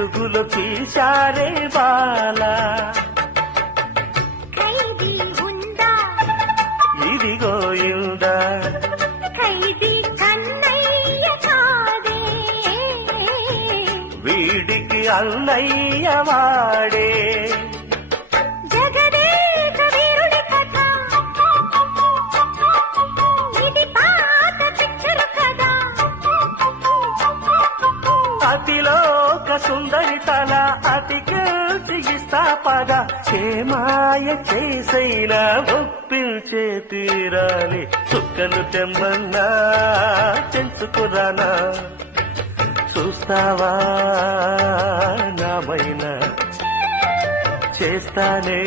వెలుగులో తీశారే బాల. ఖైదీ ఉందా ఇదిగో ఇందా ఖైదీ కన్నయ్య కాదే, వీడికి అన్నయ్య వాడే. జగదేక వీరుడి కథ ఇది పాత పిక్చరు కదా. అతిలోక సుందరి తల అతికిస్తా పద. మాయ చేసైనా ఒప్పించే తీరాలి. చుక్కలు తెమ్మన్నా తెంచుకురానా, చూస్తావా నామైనా చేస్తానే